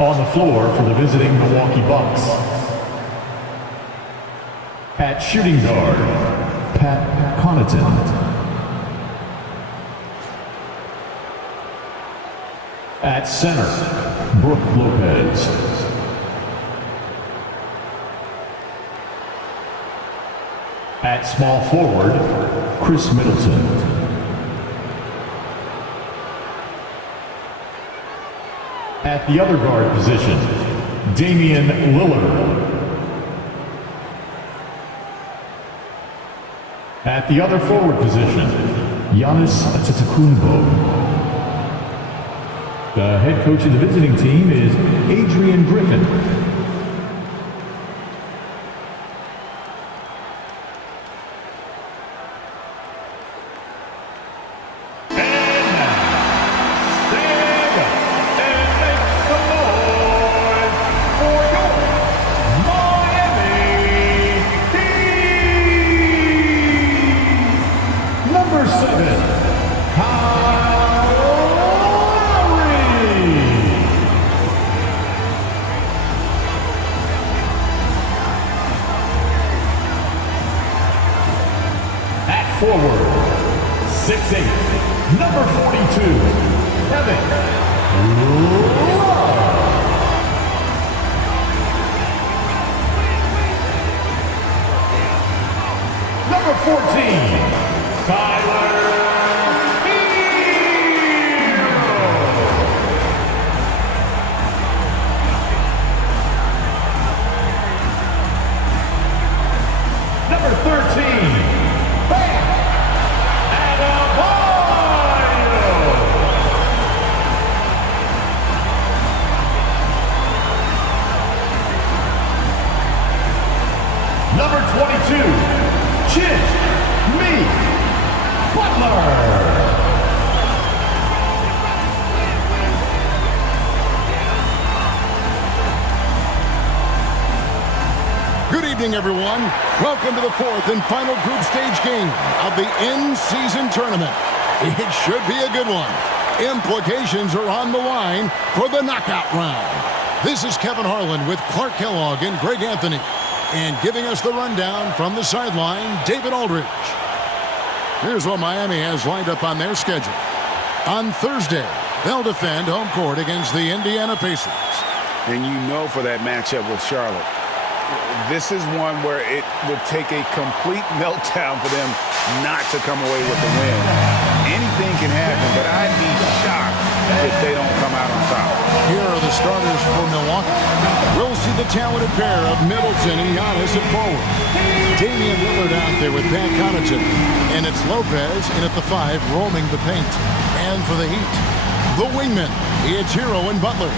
On the floor for the visiting Milwaukee Bucks. At shooting guard, Pat Connaughton. At center, Brooke Lopez. At small forward, Chris Middleton. At the other guard position, Damian Lillard. At the other forward position, Giannis Antetokounmpo. The head coach of the visiting team is Adrian Griffin. Forward, 6'8", number 42, Kevin Love. Number 14, Tyler Hero. Number 13, Number 22, Jimmy Butler. Good evening, everyone. Welcome to the fourth and final group stage game of the in-season tournament. It should be a good one. Implications are on the line for the knockout round. This is Kevin Harlan with Clark Kellogg and Greg Anthony. And giving us the rundown from the sideline, David Aldridge. Here's what Miami has lined up on their schedule. On Thursday, they'll defend home court against the Indiana Pacers. And you know, for that matchup with Charlotte, this is one where it would take a complete meltdown for them not to come away with the win. Anything can happen, but I'd be shocked if they don't come out on top. Here are the starters for Milwaukee. We'll see the talented pair of Middleton and Giannis at forward. Damian Lillard out there with Pat Connaughton. And it's Lopez in at the 5 roaming the paint. And for the Heat, the wingmen, it's Hero and Butler.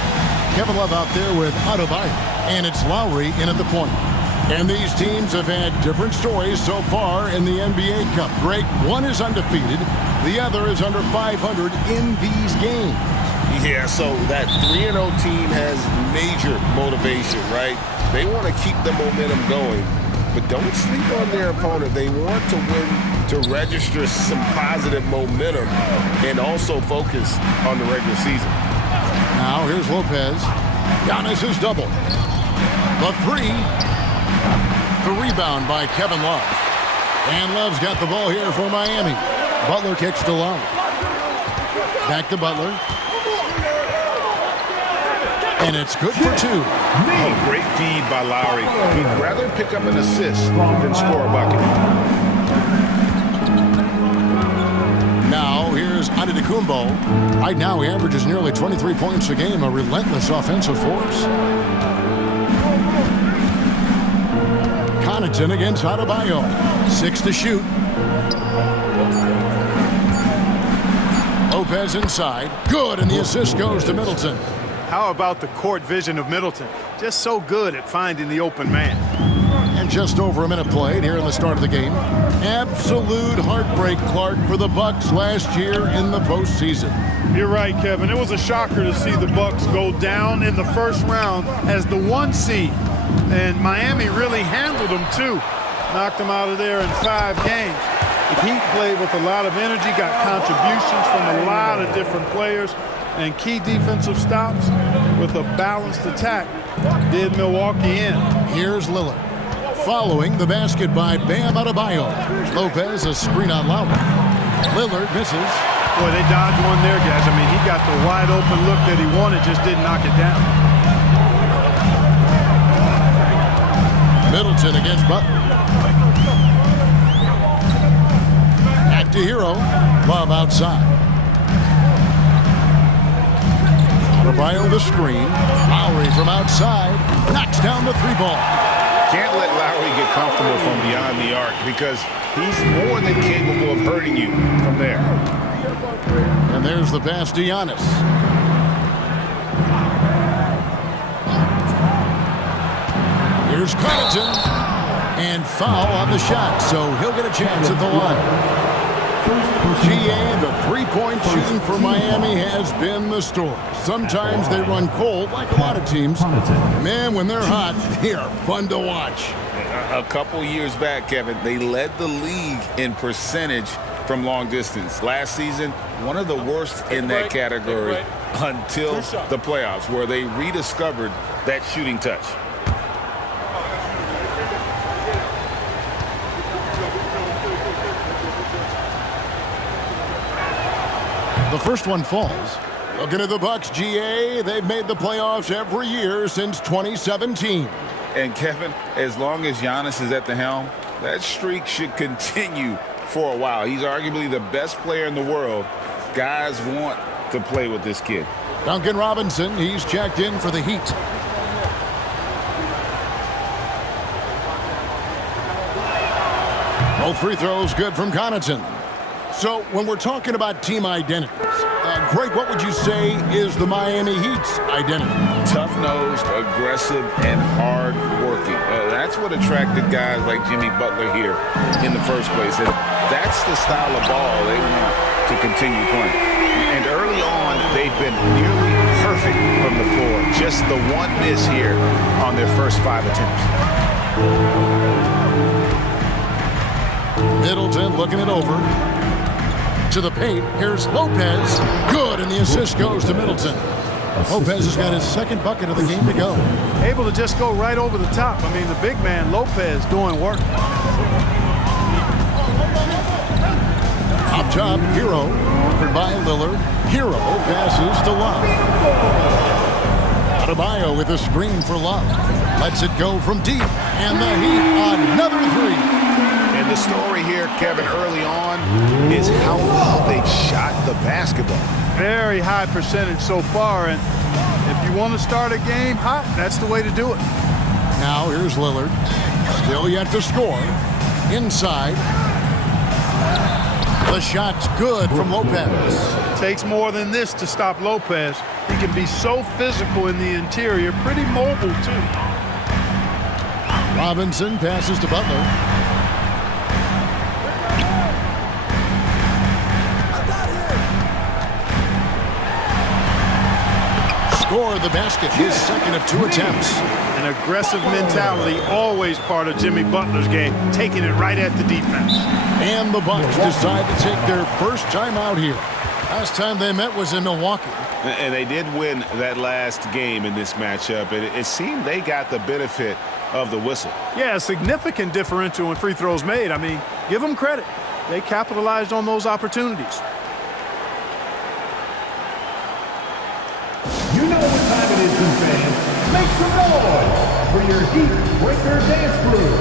Kevin Love out there with Adebayo. And it's Lowry in at the point. And these teams have had different stories so far in the NBA Cup. Greg, one is undefeated. The other is under 500 in these games. Yeah, so that 3-0 team has major motivation, right? They want to keep the momentum going, but don't sleep on their opponent. They want to win to register some positive momentum and also focus on the regular season. Now here's Lopez. Giannis is double. The 3. The rebound by Kevin Love. And Love's got the ball here for Miami. Butler kicks to Love. Back to Butler. And it's good for 2. Oh, great feed by Lowry. He'd rather pick up an assist than score a bucket. Now here's Antetokounmpo. Right now he averages nearly 23 points a game, a relentless offensive force. Connaughton against Adebayo. 6 to shoot. Lopez inside. Good, and the assist goes to Middleton. How about the court vision of Middleton? Just so good at finding the open man. And just over a minute played here in the start of the game. Absolute heartbreak, Clark, for the Bucks last year in the postseason. You're right, Kevin. It was a shocker to see the Bucks go down in the first round as the 1 seed. And Miami really handled them, too. Knocked them out of there in 5 games. The Heat played with a lot of energy, got contributions from a lot of different players. and key defensive stops with a balanced attack did Milwaukee in. Here's Lillard. Following the basket by Bam Adebayo. Lopez, a screen on Lowry. Lillard misses. Boy, they dodged one there, guys. I mean, he got the wide open look that he wanted, just didn't knock it down. Middleton against Butler. Back to Hero. Love outside. Adebayo the screen. Lowry from outside. Knocks down the three ball. Can't let Lowry get comfortable from beyond the arc because he's more than capable of hurting you from there. And there's the pass to Giannis. Here's Connaughton. And foul on the shot, so he'll get a chance at the line. GA, the three-point shooting for Miami has been the story. Sometimes they run cold, like a lot of teams. Man, when they're hot, they are fun to watch. A couple years back, Kevin, they led the league in percentage from long distance. Last season, one of the worst in that category until the playoffs, where they rediscovered that shooting touch. The first one falls. Looking at the Bucks, GA, they've made the playoffs every year since 2017. And Kevin, as long as Giannis is at the helm, that streak should continue for a while. He's arguably the best player in the world. Guys want to play with this kid. Duncan Robinson, he's checked in for the Heat. Both free throws good from Connaughton. So when we're talking about team identities, Greg, what would you say is the Miami Heat's identity? Tough-nosed, aggressive, and hard-working. That's what attracted guys like Jimmy Butler here in the first place. And that's the style of ball they want to continue playing. And early on, they've been nearly perfect from the floor. Just the one miss here on their first 5 attempts. Middleton looking it over. To the paint. Here's Lopez. Good, and the assist goes to Middleton. Lopez has got his second bucket of the game to go. Able to just go right over the top. I mean, the big man, Lopez, doing work. Up top, Hero. Covered by Lillard. Hero passes to Love. Adebayo with a screen for Love. Lets it go from deep. And the Heat, another three. And the story here, Kevin, early on is how well they've shot the basketball. Very high percentage so far, and if you want to start a game hot, that's the way to do it. Now here's Lillard. Still yet to score. Inside. The shot's good from Lopez. Takes more than this to stop Lopez. He can be so physical in the interior, pretty mobile too. Robinson passes to Butler. Score the basket, his second of 2 attempts. An aggressive mentality, always part of Jimmy Butler's game, taking it right at the defense. And the Bucks decide to take their first time out here. Last time they met was in Milwaukee. And they did win that last game in this matchup. And it seemed they got the benefit of the whistle. Yeah, a significant differential when free throws made. I mean, give them credit. They capitalized on those opportunities. You know what time it is, Heat fans. Make some noise for your Heat Breaker Dance Crew.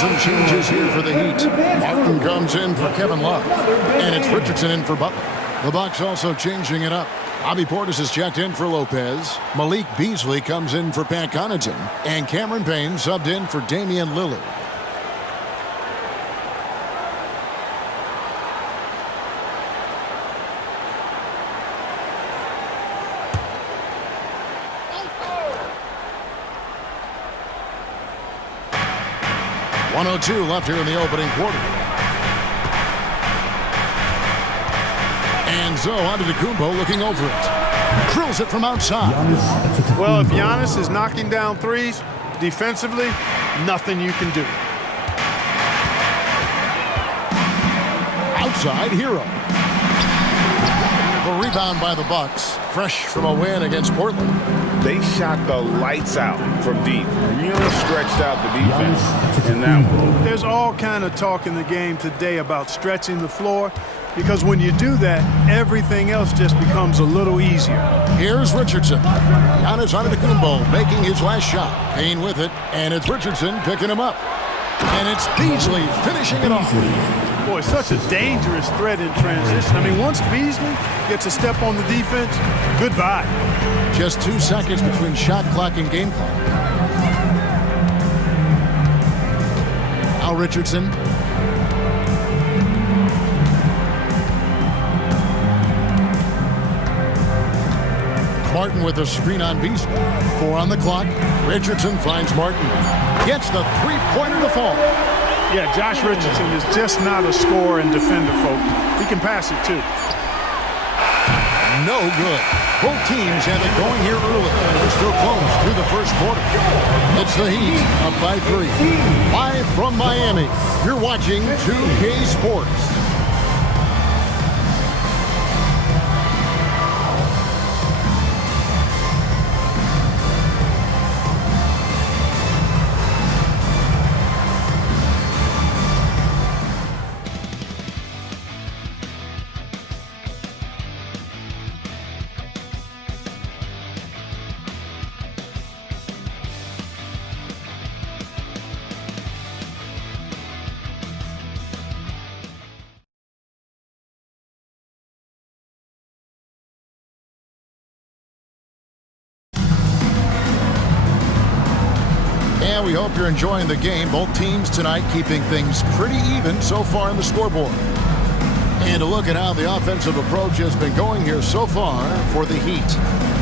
some changes here for the Heat. Martin comes in for Kevin Love. And it's Richardson in for Butler. The Bucks also changing it up. Bobby Portis is checked in for Lopez. Malik Beasley comes in for Pat Connaughton. And Cameron Payne subbed in for Damian Lillard. .102 left here in the opening quarter. And so Antetokounmpo looking over it. Drills it from outside. Well, if Giannis is knocking down threes, defensively, nothing you can do. Outside Hero. The rebound by the Bucks. Fresh from a win against Portland. They shot the lights out from deep. Really stretched out the defense in that one. There's all kind of talk in the game today about stretching the floor, because when you do that, everything else just becomes a little easier. Here's Richardson. Giannis Antetokounmpo making his last shot. Payne with it, and it's Richardson picking him up. And it's Beasley finishing it off. Boy, such a dangerous threat in transition. I mean, once Beasley gets a step on the defense, goodbye. Just 2 seconds between shot clock and game clock. Al Richardson. Martin with a screen on Beasley. 4 on the clock. Richardson finds Martin. Gets the three-pointer to fall. Yeah, Josh Richardson is just not a scorer and defender, folks. He can pass it, too. No good. Both teams have it going here early. They're still close through the first quarter. It's the Heat up by 3. Live from Miami, you're watching 2K Sports. And we hope you're enjoying the game. Both teams tonight keeping things pretty even so far in the scoreboard. And a look at how the offensive approach has been going here so far for the Heat.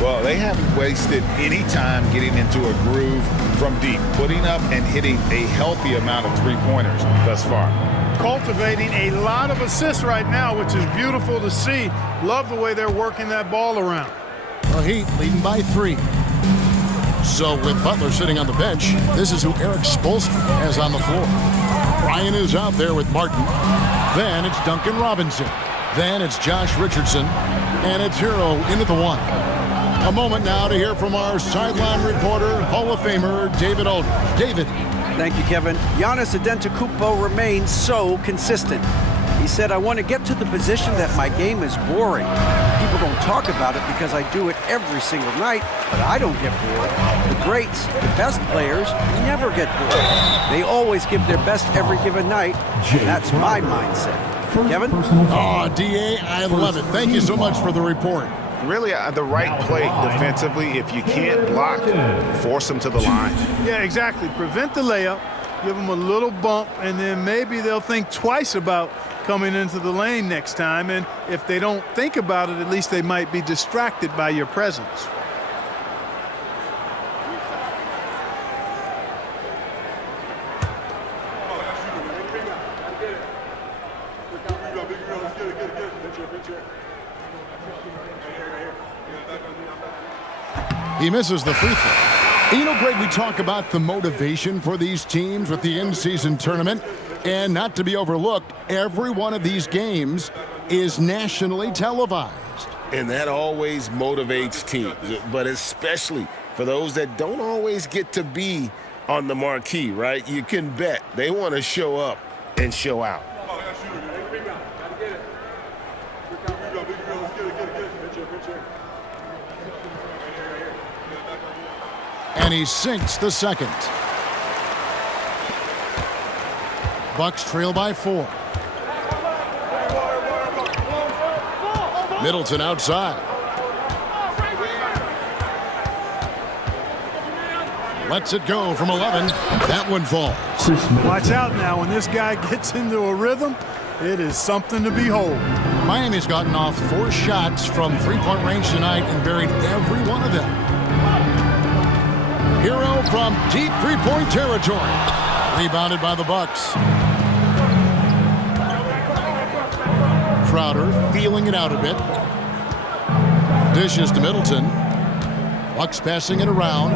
Well, they haven't wasted any time getting into a groove from deep, putting up and hitting a healthy amount of three-pointers thus far. Cultivating a lot of assists right now, which is beautiful to see. Love the way they're working that ball around. The Heat leading by 3. So with Butler sitting on the bench, this is who Eric Spoelstra has on the floor. Ryan is out there with Martin. Then it's Duncan Robinson. Then it's Josh Richardson. And it's Hero into the 1. A moment now to hear from our sideline reporter, Hall of Famer David Aldridge. David. Thank you, Kevin. Giannis Antetokounmpo remains so consistent. He said, I want to get to the position that my game is boring. People don't talk about it because I do it every single night, but I don't get bored. The greats, the best players, never get bored. They always give their best every given night, and that's my mindset. Kevin? Oh, D.A., I love it. Thank you so much for the report. Really, the right play defensively. If you can't block, force them to the line. Yeah, exactly. Prevent the layup, give them a little bump, and then maybe they'll think twice about coming into the lane next time. And if they don't think about it, at least they might be distracted by your presence. He misses the free throw. You know, Greg, we talk about the motivation for these teams with the in-season tournament. And not to be overlooked, every one of these games is nationally televised. And that always motivates teams, but especially for those that don't always get to be on the marquee, right? You can bet they want to show up and show out. And he sinks the second. Bucks trail by 4. Middleton outside. Lets it go from 11. That one falls. Watch out now. When this guy gets into a rhythm, it is something to behold. Miami's gotten off 4 shots from 3-point range tonight and buried every one of them. Hero from deep 3-point territory. Rebounded by the Bucks. Crowder feeling it out a bit. Dishes to Middleton. Bucks passing it around.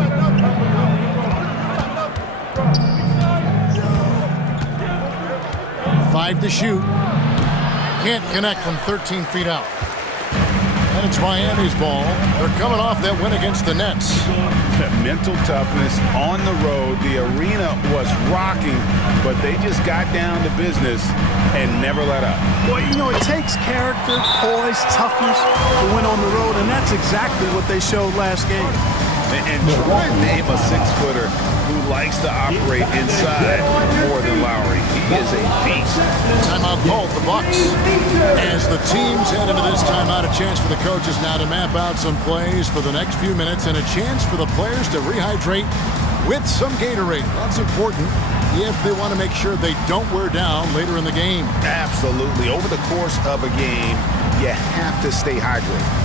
5 to shoot. Can't connect from 13 feet out. And it's Miami's ball. They're coming off that win against the Nets. Mental toughness on the road. The arena was rocking, but they just got down to business and never let up. Well, you know, it takes character, poise, toughness to win on the road, and that's exactly what they showed last game. And try to name a 6-footer who likes to operate inside more than Lowry. He is a beast. Timeout called the Bucks. As the teams head into this timeout, a chance for the coaches now to map out some plays for the next few minutes and a chance for the players to rehydrate with some Gatorade. That's important if they want to make sure they don't wear down later in the game. Absolutely. Over the course of a game, you have to stay hydrated.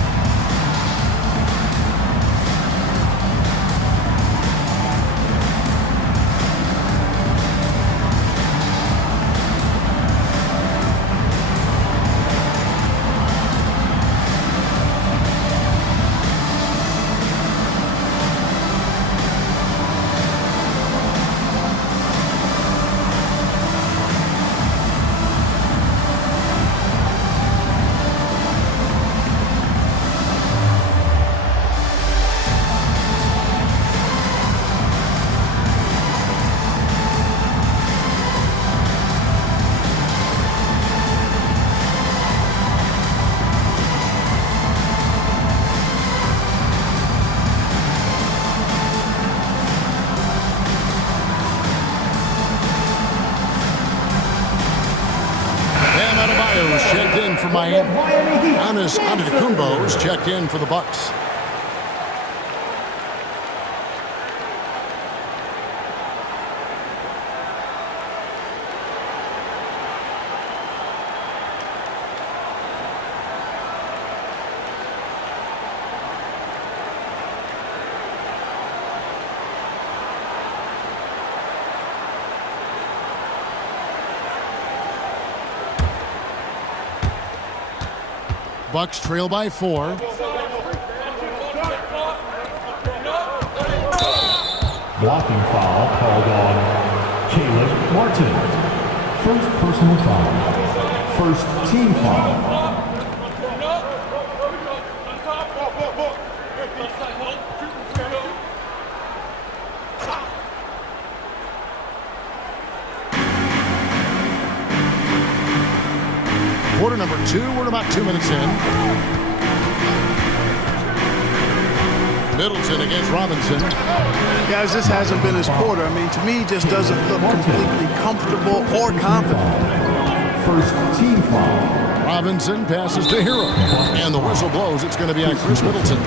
Checked in for Miami. Giannis Antetokounmpo's checked in for the Bucks. Bucks trail by 4. Blocking foul called on Caleb Martin. First personal foul. First team foul. Quarter number 2, we're about 2 minutes in. Middleton against Robinson. Guys, this hasn't been his quarter. I mean, to me, he just doesn't look completely comfortable or confident. First team foul. Robinson passes to Hero. And the whistle blows. It's going to be on Chris Middleton.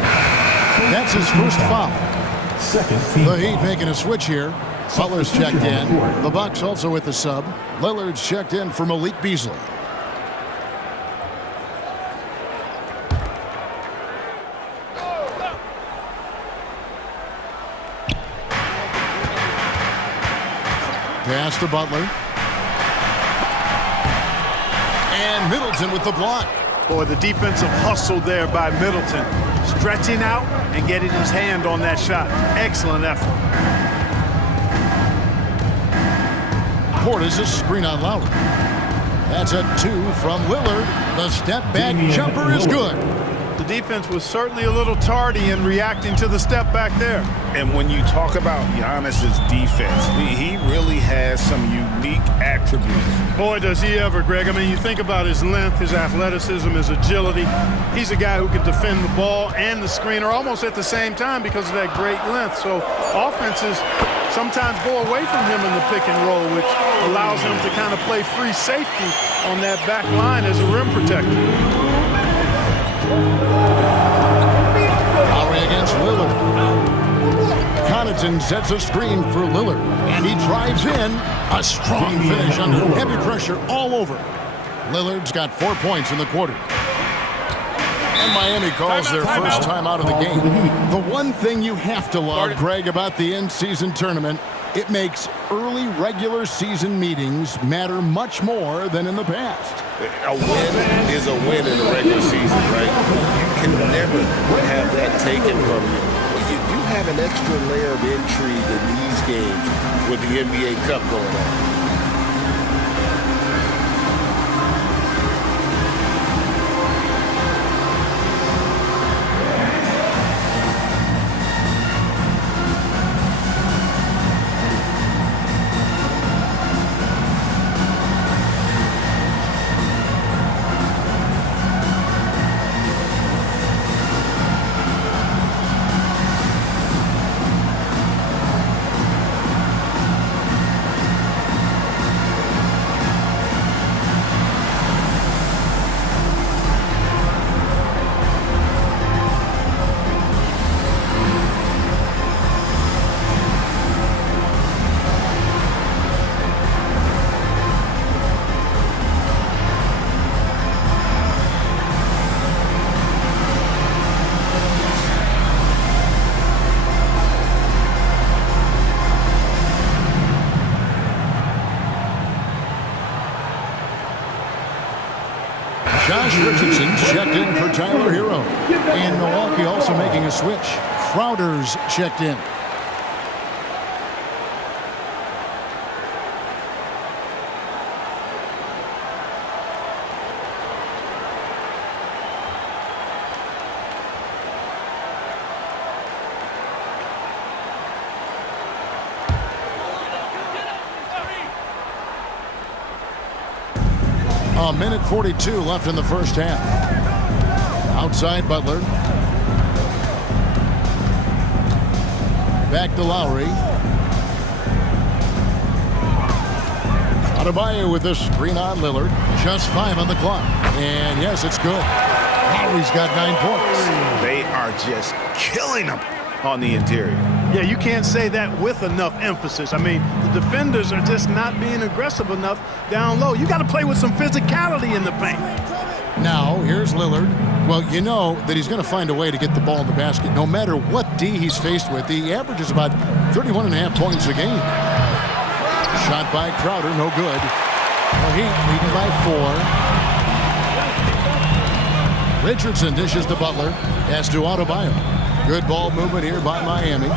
That's his first foul. Second team The Heat making a switch here. Butler's checked in. The Bucks also with the sub. Lillard's checked in for Malik Beasley. Pass to Butler. And Middleton with the block. Boy, the defensive hustle there by Middleton. Stretching out and getting his hand on that shot. Excellent effort. Portis a screen on Lowry. That's a 2 from Lillard. The step back jumper is good. The defense was certainly a little tardy in reacting to the step back there. And when you talk about Giannis's defense, he really has some unique attributes. Boy, does he ever, Greg. I mean, you think about his length, his athleticism, his agility. He's a guy who can defend the ball and the screener almost at the same time because of that great length. So offenses sometimes go away from him in the pick and roll, which allows him to kind of play free safety on that back line as a rim protector. Lowry against Lillard. Connaughton sets a screen for Lillard, and he drives in. A strong finish under heavy pressure all over. Lillard's got 4 points in the quarter. And Miami calls their first time out of the game. The one thing you have to love, Greg, about the in-season tournament, it makes early regular season meetings matter much more than in the past. A win is a win in the regular season, right? You can never have that taken from you. You have an extra layer of intrigue in these games with the NBA Cup going on. Josh Richardson checked in for Tyler Hero. And Milwaukee also making a switch. Crowder's checked in. A minute 42 left in the first half. Outside Butler. Back to Lowry. Adebayo with the screen on Lillard. Just 5 on the clock. And yes, it's good. Lowry's got 9 points. They are just killing them on the interior. Yeah, you can't say that with enough emphasis. I mean, the defenders are just not being aggressive enough down low. You got to play with some physicality in the paint. Now, here's Lillard. Well, you know that he's going to find a way to get the ball in the basket. No matter what D he's faced with, he averages about 31.5 points a game. Shot by Crowder, no good. Well, Heat leading by 4. Richardson dishes to Butler. Pass to Adebayo. Good ball movement here by Miami.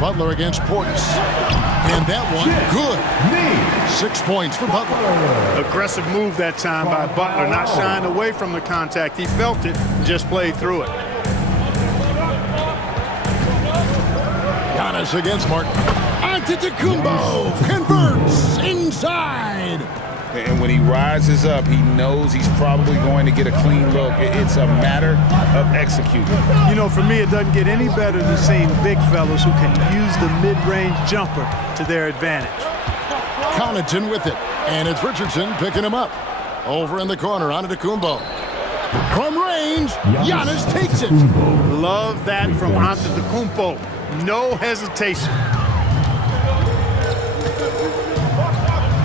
Butler against Portis. And that one, good. 6 points for Butler. Aggressive move that time by Butler, not shying away from the contact. He felt it and just played through it. Giannis against Martin. Antetokounmpo converts inside. And when he rises up, he knows he's probably going to get a clean look. It's a matter of executing. You know, for me, it doesn't get any better than seeing big fellas who can use the mid-range jumper to their advantage. Connaughton with it. And it's Richardson picking him up. Over in the corner, Antetokounmpo. From range, Giannis takes it. Love that from Antetokounmpo. No hesitation.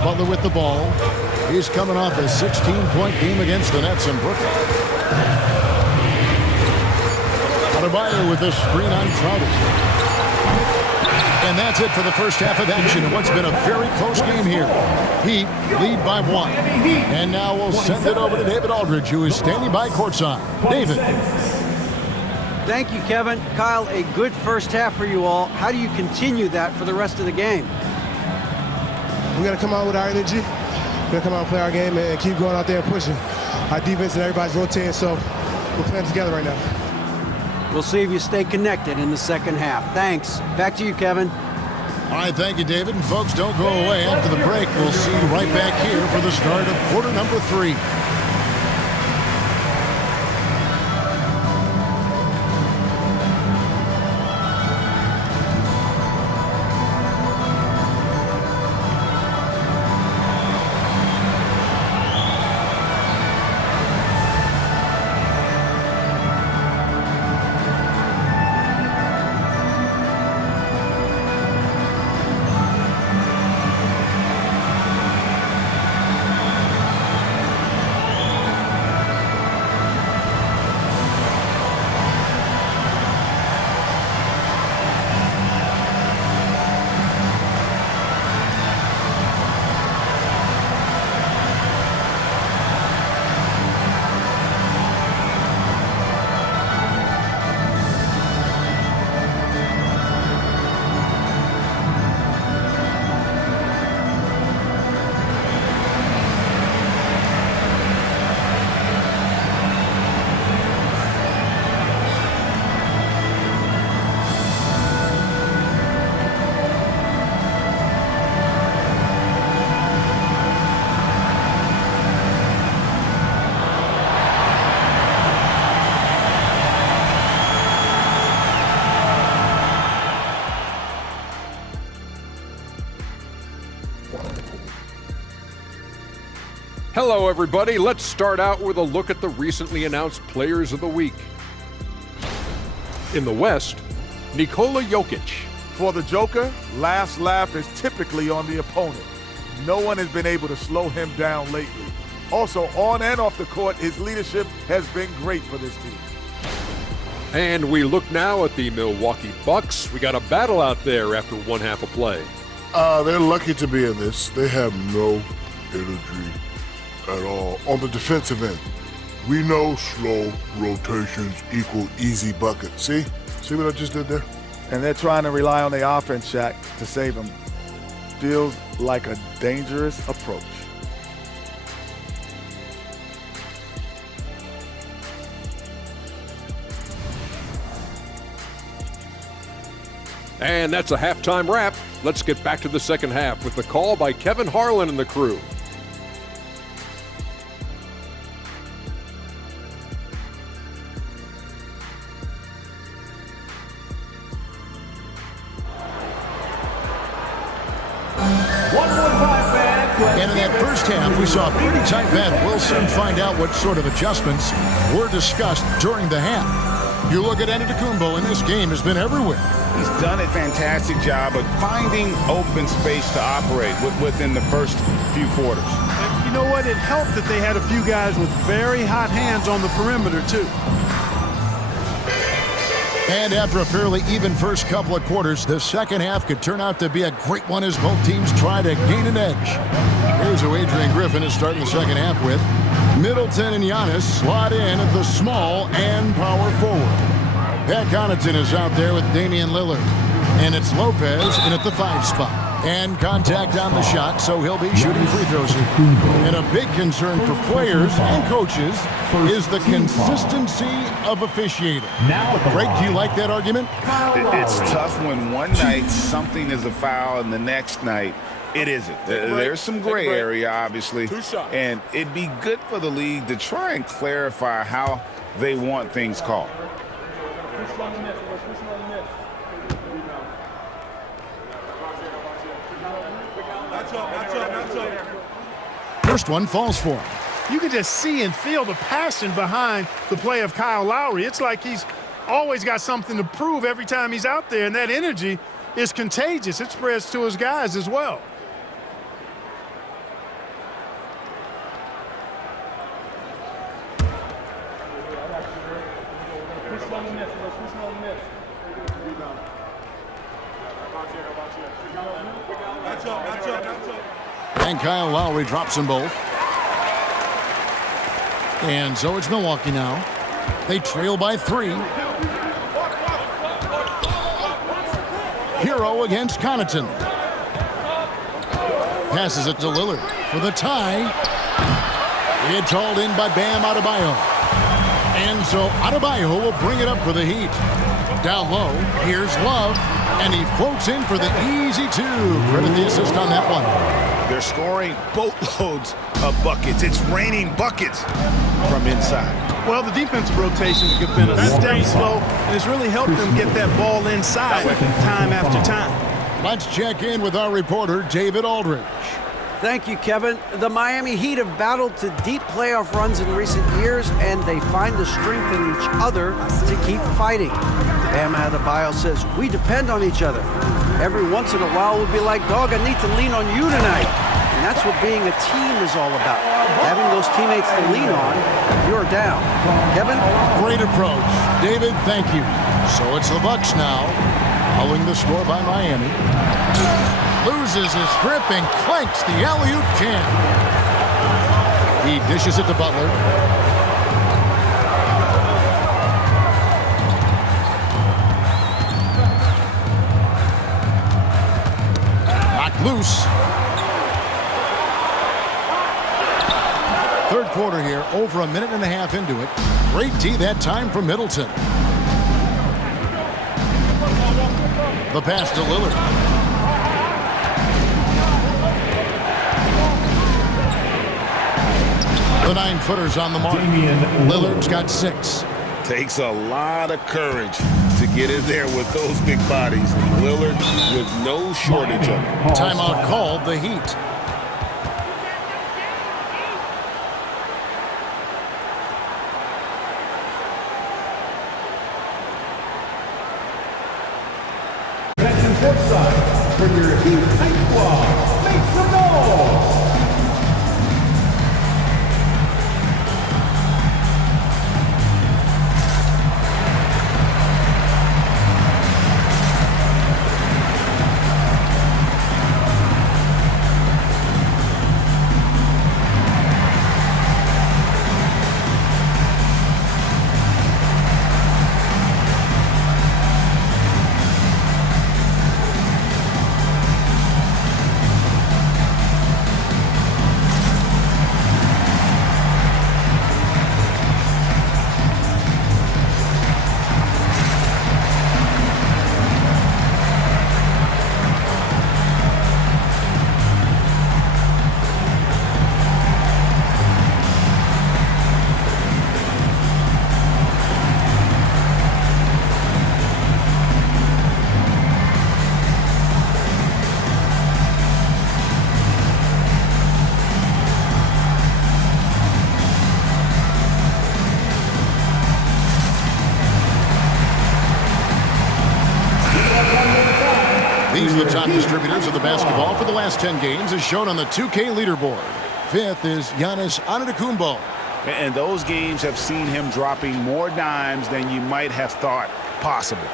Butler with the ball. He's coming off a 16-point game against the Nets in Brooklyn. Adebayo with this screen on Crowder. And that's it for the first half of action in what's been a very close game here. Heat lead by 1. And now we'll send it over to David Aldridge, who is standing by courtside. David. Thank you, Kevin. Kyle, a good first half for you all. How do you continue that for the rest of the game? We got to come out with our energy. We're going to come out and play our game and keep going out there and pushing. Our defense and everybody's rotating, so we're playing together right now. We'll see if you stay connected in the second half. Thanks. Back to you, Kevin. All right, thank you, David. And folks, don't go away. After the break, we'll see you right back here for the start of quarter number 3. Hello, everybody. Let's start out with a look at the recently announced Players of the Week. In the West, Nikola Jokic. For the Joker, last laugh is typically on the opponent. No one has been able to slow him down lately. Also, on and off the court, his leadership has been great for this team. And we look now at the Milwaukee Bucks. We got a battle out there after one half of play. They're lucky to be in this. They have no energy at all. On the defensive end, we know slow rotations equal easy buckets. See what I just did there? And they're trying to rely on the offense, Shaq, to save him. Feels like a dangerous approach. And that's a halftime wrap. Let's get back to the second half with the call by Kevin Harlan and the crew. And in that first half, we saw a pretty tight battle. We'll soon find out what sort of adjustments were discussed during the half. You look at Antetokounmpo, and this game has been everywhere. He's done a fantastic job of finding open space to operate within the first few quarters. And you know what? It helped that they had a few guys with very hot hands on the perimeter, too. And after a fairly even first couple of quarters, the second half could turn out to be a great one as both teams try to gain an edge. Here's who Adrian Griffin is starting the second half with. Middleton and Giannis slot in at the small and power forward. Pat Connaughton is out there with Damian Lillard. And it's Lopez in at the 5 spot. And contact on the shot, so he'll be shooting free throws here. And a big concern for players and coaches is the consistency of officiating. Greg, do you like that argument? It's tough when one night something is a foul and the next night it isn't. There's some gray area, obviously, and it'd be good for the league to try and clarify how they want things called. First one falls for him. You can just see and feel the passion behind the play of Kyle Lowry. It's like he's always got something to prove every time he's out there, and that energy is contagious. It spreads to his guys as well. And Kyle Lowry drops them both. And so it's Milwaukee now. They trail by 3. Hero against Connaughton. Passes it to Lillard for the tie. It's hauled in by Bam Adebayo. And so Adebayo will bring it up for the Heat. Down low, here's Love, and he floats in for the easy 2. Credit the assist on that one. They're scoring boatloads of buckets. It's raining buckets from inside. Well, the defensive rotations have been a step slow, and it's really helped them get that ball inside time after time. Let's check in with our reporter, David Aldridge. Thank you, Kevin. The Miami Heat have battled to deep playoff runs in recent years, and they find the strength in each other to keep fighting. Bam Adebayo says, "We depend on each other. Every once in a while we'll be like, dog, I need to lean on you tonight." And that's what being a team is all about. Having those teammates to lean on, you're down. Kevin? Great approach. David, thank you. So it's the Bucks now, following the score by Miami. Loses his grip and clanks the alley-oop jam. He dishes it to Butler. Knocked loose. Third quarter here, over a minute and a half into it. Great D that time from Middleton. The pass to Lillard. The 9-footers on the mark. Lillard's got 6. Takes a lot of courage to get in there with those big bodies. Lillard with no shortage of them. Timeout called, the Heat. for your Heat High Squad. Make some noise! These are the top distributors of the basketball for the last 10 games as shown on the 2K leaderboard. Fifth is Giannis Antetokounmpo. And those games have seen him dropping more dimes than you might have thought possible.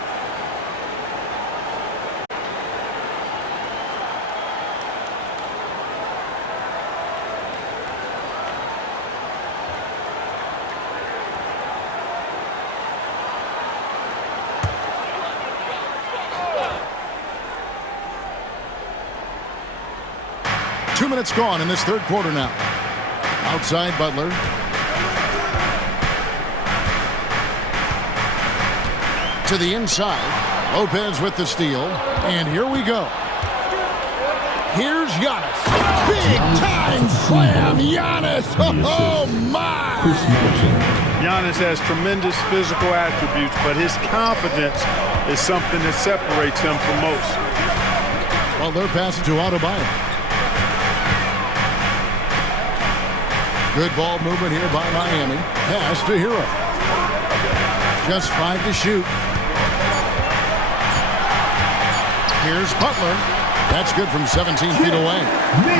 Two minutes gone in this third quarter now. Outside Butler. To the inside. Lopez with the steal. And here we go. Here's Giannis. Big time slam. Giannis. Oh, my. Giannis has tremendous physical attributes, but his confidence is something that separates him from most. Well, they're passing to Adebayo. Good ball movement here by Miami. Pass to Hero. Just 5 to shoot. Here's Butler. That's good from 17 feet away.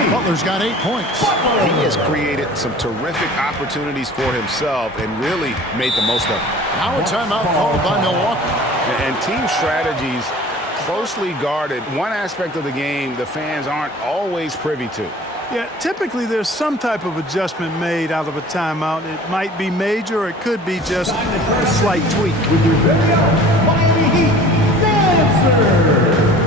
Butler's got 8 points. He has created some terrific opportunities for himself and really made the most of it. Now a timeout called by Milwaukee. And team strategies closely guarded. One aspect of the game the fans aren't always privy to. Yeah, typically there's some type of adjustment made out of a timeout. It might be major, or it could be just a slight tweak. With your very own Miami Heat dancer.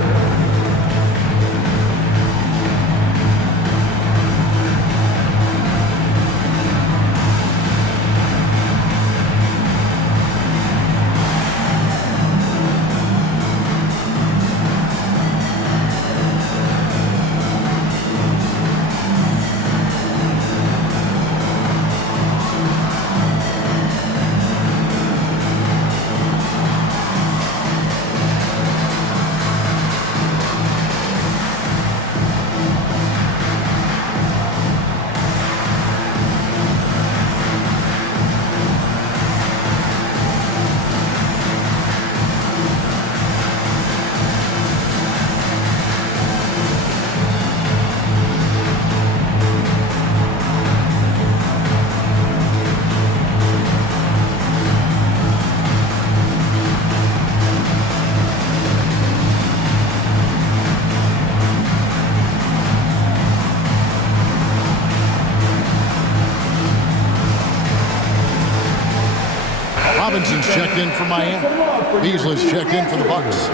Robinson's checked in for Miami. Beasley's checked in for the Bucks.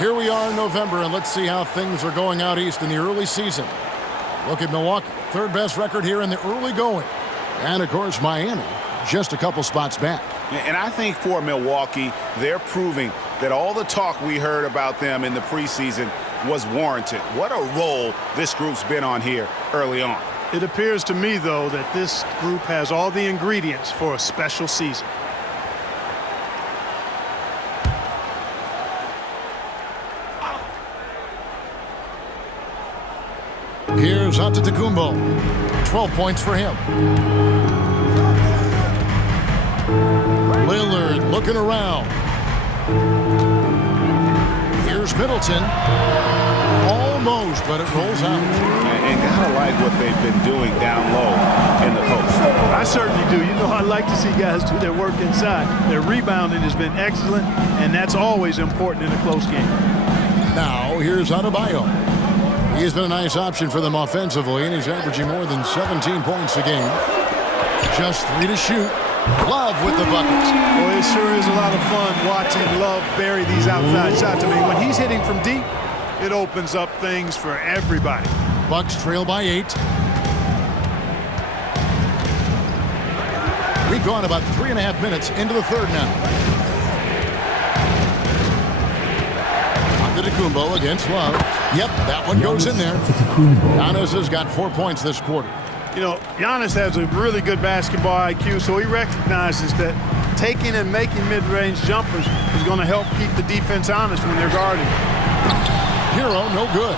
Here we are in November, and let's see how things are going out east in the early season. Look at Milwaukee, third best record here in the early going. And, of course, Miami, just a couple spots back. And I think for Milwaukee, they're proving that all the talk we heard about them in the preseason was warranted. What a role this group's been on here early on. It appears to me, though, that this group has all the ingredients for a special season. Here's Antetokounmpo. 12 points for him. Lillard looking around. Here's Middleton. Almost, but it rolls out. And gotta like what they've been doing down low in the post. I certainly do. You know, I like to see guys do their work inside. Their rebounding has been excellent, and that's always important in a close game. Now, here's Adebayo. He has been a nice option for them offensively, and he's averaging more than 17 points a game. Just 3 to shoot. Love with the buckets. Boy, it sure is a lot of fun watching Love bury these outside shots. I mean, when he's hitting from deep, it opens up things for everybody. Bucks trail by 8. We've gone about 3.5 minutes into the third now. Antetokounmpo against Love. Yep, that one goes in there. Giannis has got 4 points this quarter. You know, Giannis has a really good basketball IQ, so he recognizes that taking and making mid-range jumpers is going to help keep the defense honest when they're guarding. Hero, no good.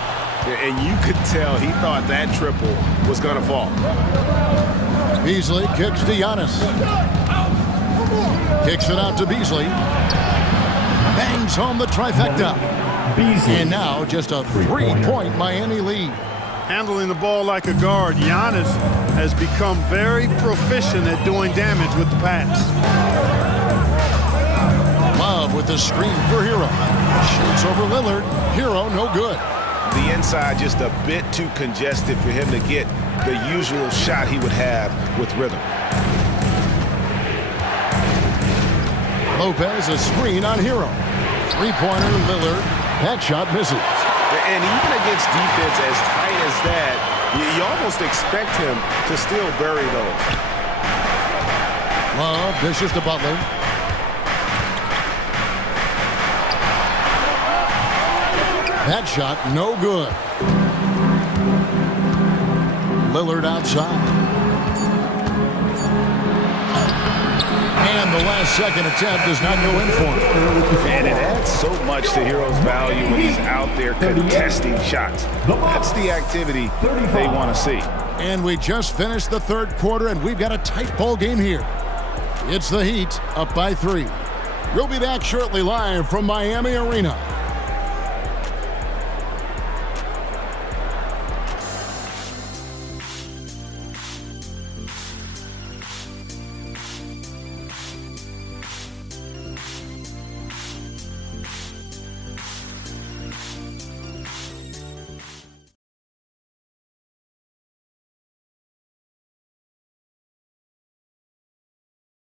And you could tell he thought that triple was going to fall. Beasley kicks to Giannis. Kicks it out to Beasley. Bangs home the trifecta. And now just a 3-point Miami lead. Handling the ball like a guard, Giannis has become very proficient at doing damage with the pass. Love with the screen for Hero. Shoots over Lillard. Hero, no good. The inside just a bit too congested for him to get the usual shot he would have with rhythm. Lopez, a screen on Hero. Three-pointer, Lillard. That shot misses. And even against defense as tight as that, you almost expect him to still bury those. Love dishes to Butler. That shot, no good. Lillard outside. And the last second attempt does not go in for him. And it adds so much to Hero's value when he's out there contesting shots. That's the activity they want to see. And we just finished the third quarter, and we've got a tight ball game here. It's the Heat up by 3. We'll be back shortly live from Miami Arena.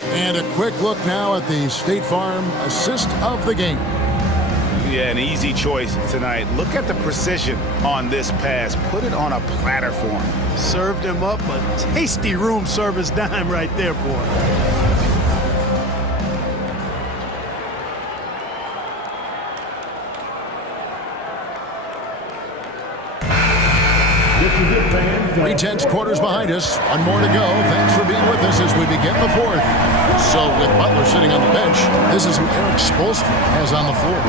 And a quick look now at the State Farm assist of the game. Yeah, an easy choice tonight. Look at the precision on this pass. Put it on a platter for him. Served him up a tasty room service dime right there, boy. Three-tenths quarters behind us. One more to go. Thanks for being with us as we begin the fourth. So with Butler sitting on the bench, this is who Eric Spoelstra has on the floor.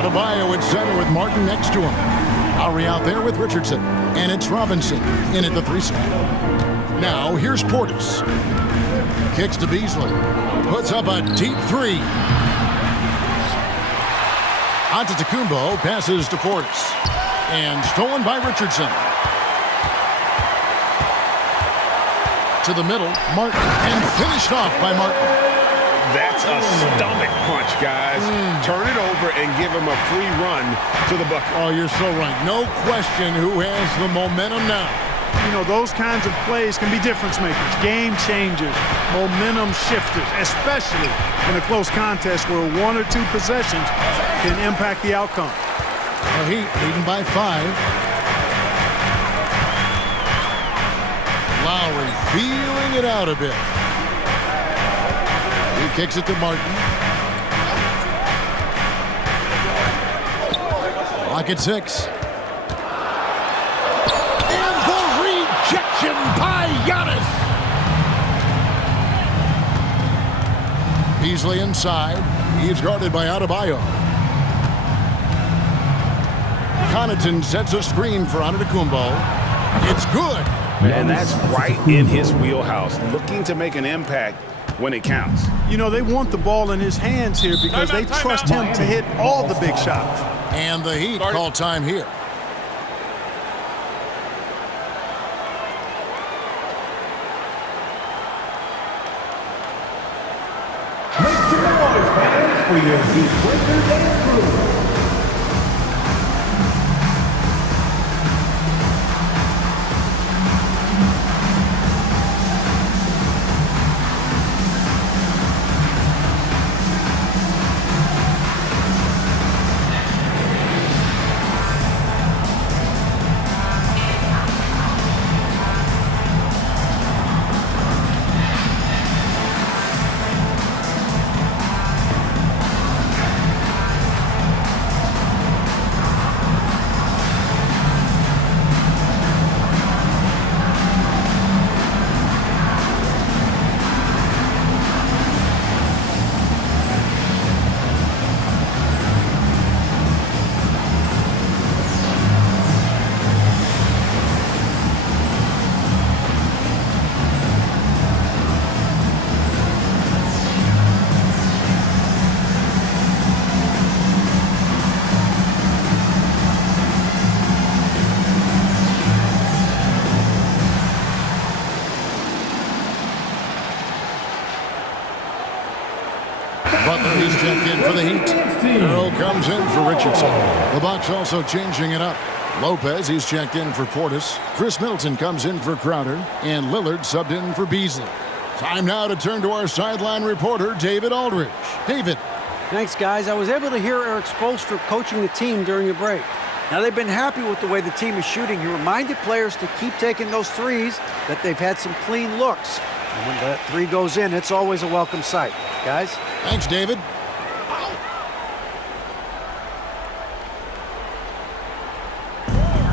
Adebayo at center with Martin next to him. Lowry out there with Richardson. And it's Robinson in at the 3 spot. Now here's Portis. Kicks to Beasley. Puts up a deep 3. Antetokounmpo passes to Portis. And stolen by Richardson. To the middle, Martin, and finished off by Martin. That's a stomach punch, guys. Turn it over and give him a free run to the bucket. Oh, you're so right. No question who has the momentum now. You know, those kinds of plays can be difference makers, game changers, momentum shifters, especially in a close contest where 1 or 2 possessions can impact the outcome. The Heat leading by 5. Lowry feeling it out a bit. He kicks it to Martin. Clock at 6. And the rejection by Giannis. Beasley inside. He's guarded by Adebayo. Connaughton sets a screen for Antetokounmpo. It's good. And that's right in his wheelhouse. Looking to make an impact when it counts. You know, they want the ball in his hands here because they trust him to hit all the big shots. And the Heat call time here. Make some noise, fans, for your Heat Breaker dance crew. Butler, he's checked in for the Heat. Hero comes in for Richardson. The Bucks also changing it up. Lopez, he's checked in for Portis. Chris Middleton comes in for Crowder. And Lillard subbed in for Beasley. Time now to turn to our sideline reporter, David Aldridge. David. Thanks, guys. I was able to hear Eric Spoelstra coaching the team during the break. Now, they've been happy with the way the team is shooting. He reminded players to keep taking those threes, that they've had some clean looks. And when that three goes in, it's always a welcome sight. Guys? Thanks, David.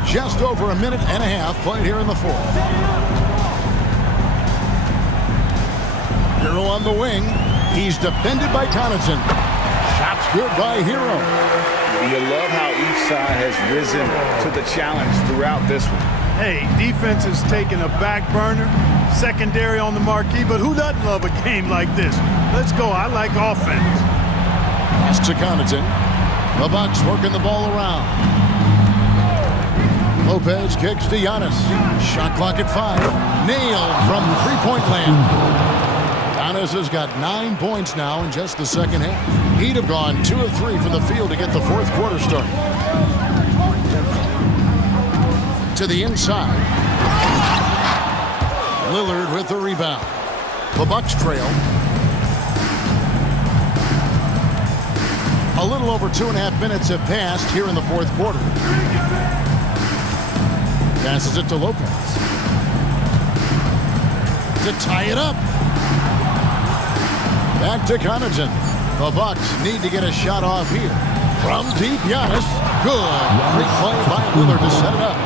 Just over a minute and a half played here in the fourth. Hero on the wing. He's defended by Connaughton. Shots good by Hero. You love how each side has risen to the challenge throughout this one. Hey, defense is taking a back burner, secondary on the marquee, but who doesn't love a game like this? Let's go. I like offense. Pass to Connaughton. The Bucks working the ball around. Lopez kicks to Giannis. Shot clock at 5. Nailed from three-point land. Giannis has got 9 points now in just the second half. He'd have gone 2 of 3 from the field to get the fourth quarter started. To the inside. Lillard with the rebound. The Bucks trail. A little over 2.5 minutes have passed here in the fourth quarter. Passes it to Lopez. To tie it up. Back to Connaughton. The Bucks need to get a shot off here. From deep, Giannis. Good. Great play by Lillard to set it up.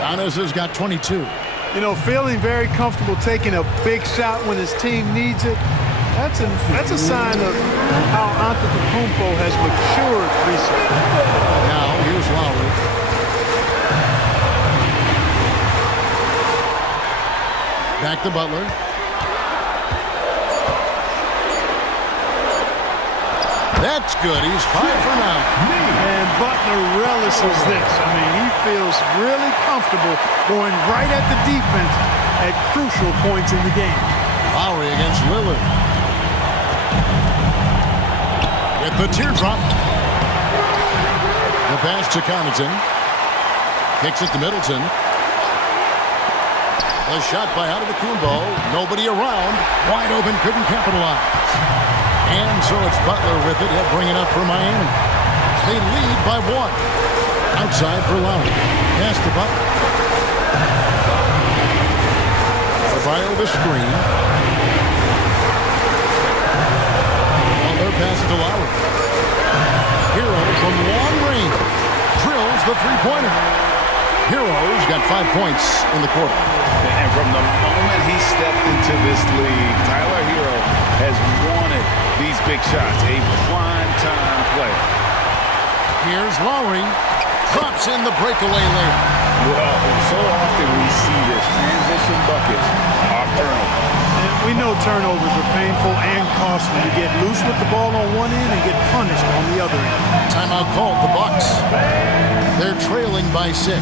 Giannis has got 22. You know, feeling very comfortable taking a big shot when his team needs it. That's a sign of how Antetokounmpo has matured recently. Now, here's Lowry. Back to Butler. That's good. He's 5 for 9. And Butler relishes this. I mean, he feels really comfortable going right at the defense at crucial points in the game. Lowry against Lillard. With the teardrop. The pass to Connaughton. Kicks it to Middleton. A shot by Antetokounmpo. Nobody around. Wide open. Couldn't capitalize. And so it's Butler with it. He'll bring it up for Miami. They lead by 1. Outside for Lowry. Pass to Butler. Adebayo the screen. Butler pass to Lowry. Hero from long range. Drills the three-pointer. Hero's got 5 points in the quarter. And from the moment he stepped into this league, Tyler Hero has wanted these big shots. A prime-time play. Here's Lowry. Drops in the breakaway layup. Well, so often we see this transition buckets off turnover. And We know turnovers are painful and costly. You get loose with the ball on one end and get punished on the other end. Timeout called, the Bucks. They're trailing by 6.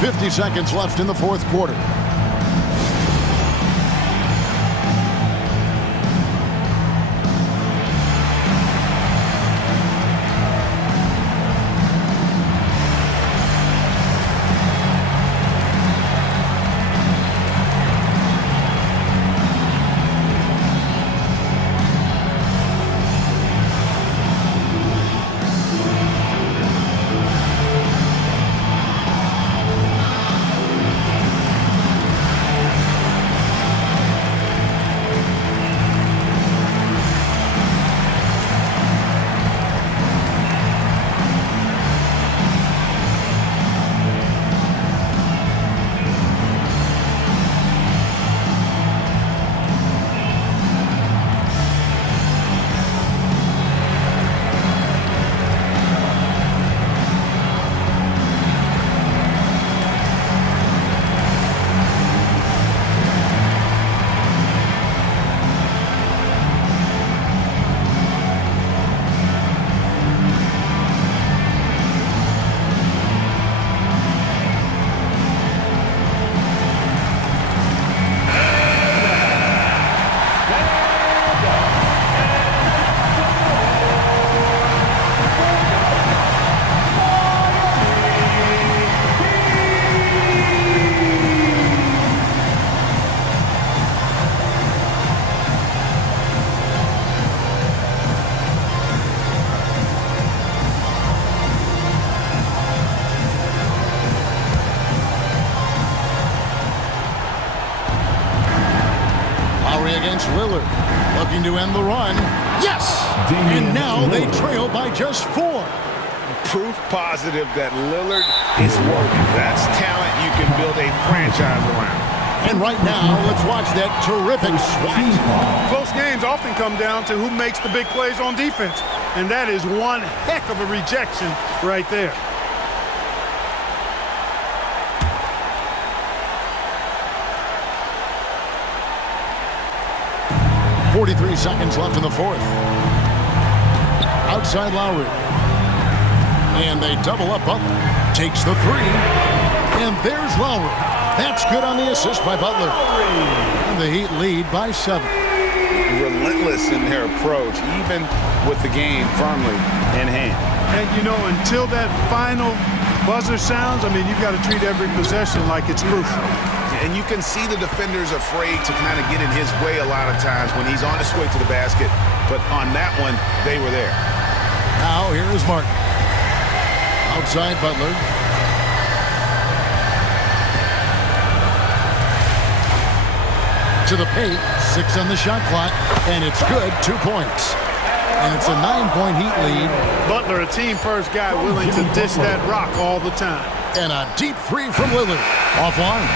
50 seconds left in the fourth quarter. Against Lillard, looking to end the run. Yes! And now they trail by just 4. Proof positive that Lillard is working. That's talent you can build a franchise around. And right now, let's watch that terrific swat. Close games often come down to who makes the big plays on defense, and that is one heck of a rejection right there. 43 seconds left in the fourth. Outside Lowry. And they double up Butler. Takes the 3. And there's Lowry. That's good on the assist by Butler. And the Heat lead by 7. Relentless in their approach, even with the game firmly in hand. And, you know, until that final buzzer sounds, I mean, you've got to treat every possession like it's crucial. And you can see the defenders afraid to kind of get in his way a lot of times when he's on his way to the basket. But on that one, they were there. Now, here is Martin. Outside Butler. To the paint. 6 on the shot clock. And it's good. 2 points. And it's a 9-point Heat lead. Butler, a team-first guy willing to dish that rock all the time. And a deep 3 from Lillard. Offline.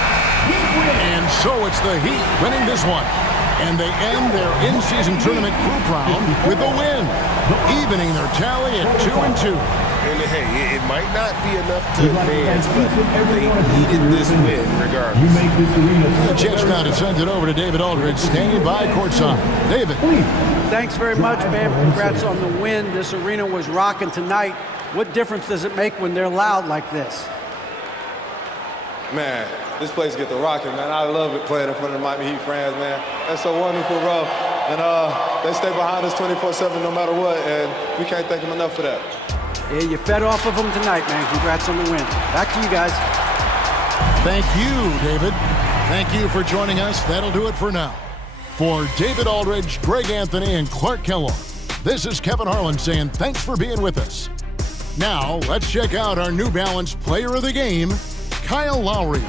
And so it's the Heat winning this one. And they end their in-season tournament group round with a win, evening their tally at 2-2. And hey, it might not be enough to advance, but they needed this win regardless. The chance now to send it over to David Aldridge, standing by courtside. David. Thanks very much, man. Congrats on the win. This arena was rocking tonight. What difference does it make when they're loud like this? Man, this place get the rocking, man. I love it playing in front of the Miami Heat fans, man. That's so wonderful, bro. And they stay behind us 24/7 no matter what, and we can't thank them enough for that. Yeah, you fed off of them tonight, man. Congrats on the win. Back to you guys. Thank you, David. Thank you for joining us. That'll do it for now. For David Aldridge, Greg Anthony, and Clark Kellogg, this is Kevin Harlan saying thanks for being with us. Now, let's check out our New Balance Player of the Game, Kyle Lowry.